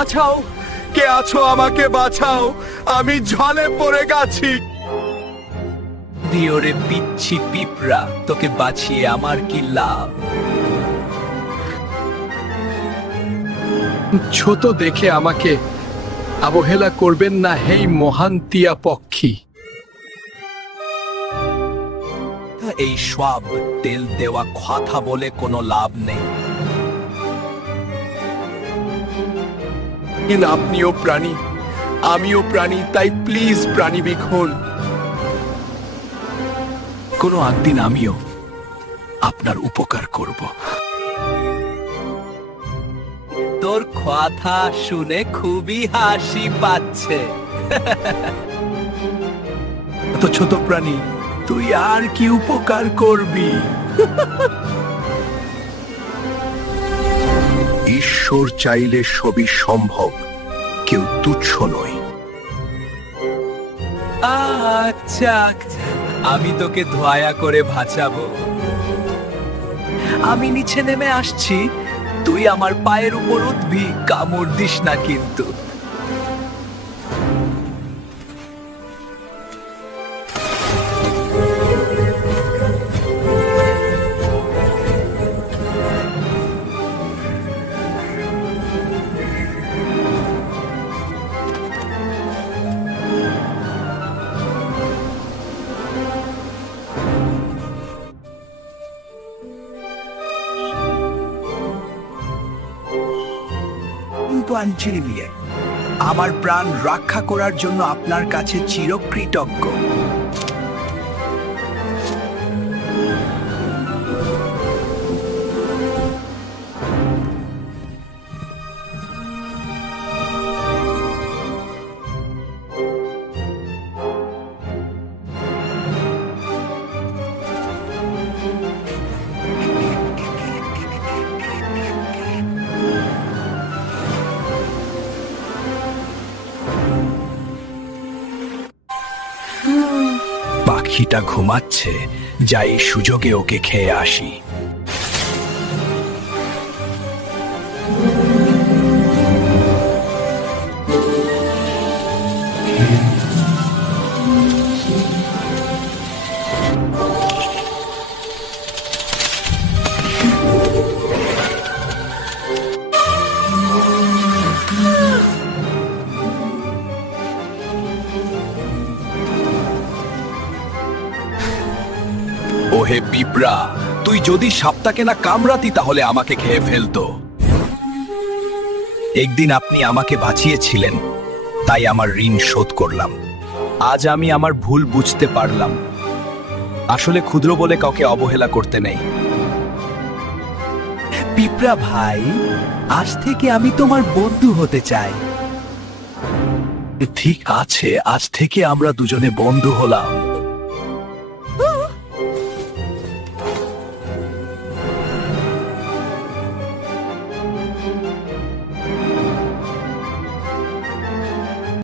বাঁচাও, কে আছো আমাকে বাঁচাও, আমি জলে পড়ে গেছি। দিওরে পিচ্ছি পিঁপড়া, তোকে বাঁচিয়ে আমার কি লাভ? ছোট দেখে আমাকে অবহেলা করবেন না হে মহান টিয়া পক্ষী। এই সব তেল দেওয়া কথা বলে কোনো লাভ নেই। আপনিও প্রাণী, আমিও প্রাণী, তাই প্লিজ প্রাণী বিখন। কোনো একদিন আমিও আপনার উপকার করব। তোর কথা শুনে খুবই হাসি পাচ্ছে। তো ছোট প্রাণী, তুই আর কি উপকার করবি? ঈশ্বর চাইলে সবই সম্ভব, কেউ তুচ্ছ নয়। আচ্ছা, আমি তোকে দয়া করে বাঁচাবো। আমি নিচে নেমে আসছি, তুই আমার পায়ের উপর উঠবি, কামড় দিস না কিন্তু। আমার প্রাণ রক্ষা করার জন্য আপনার কাছে চিরকৃতজ্ঞ। পাখিটা ঘুমাচ্ছে, যাই সুযোগে ওকে খেয়ে আসি। ওহে পিঁপড়া, তুই যদি সাপটাকে না কামড়াতি তাহলে আমাকে খেয়ে ফেলতো। একদিন আপনি আমাকে বাঁচিয়েছিলেন, তাই আমার ঋণ শোধ করলাম। আজ আমি আমার ভুল বুঝতে পারলাম। আসলে ক্ষুদ্র বলে কাউকে অবহেলা করতে নেই। পিঁপড়া ভাই, আজ থেকে আমি তোমার বন্ধু হতে চাই। ঠিক আছে, আজ থেকে আমরা দুজনে বন্ধু হলাম।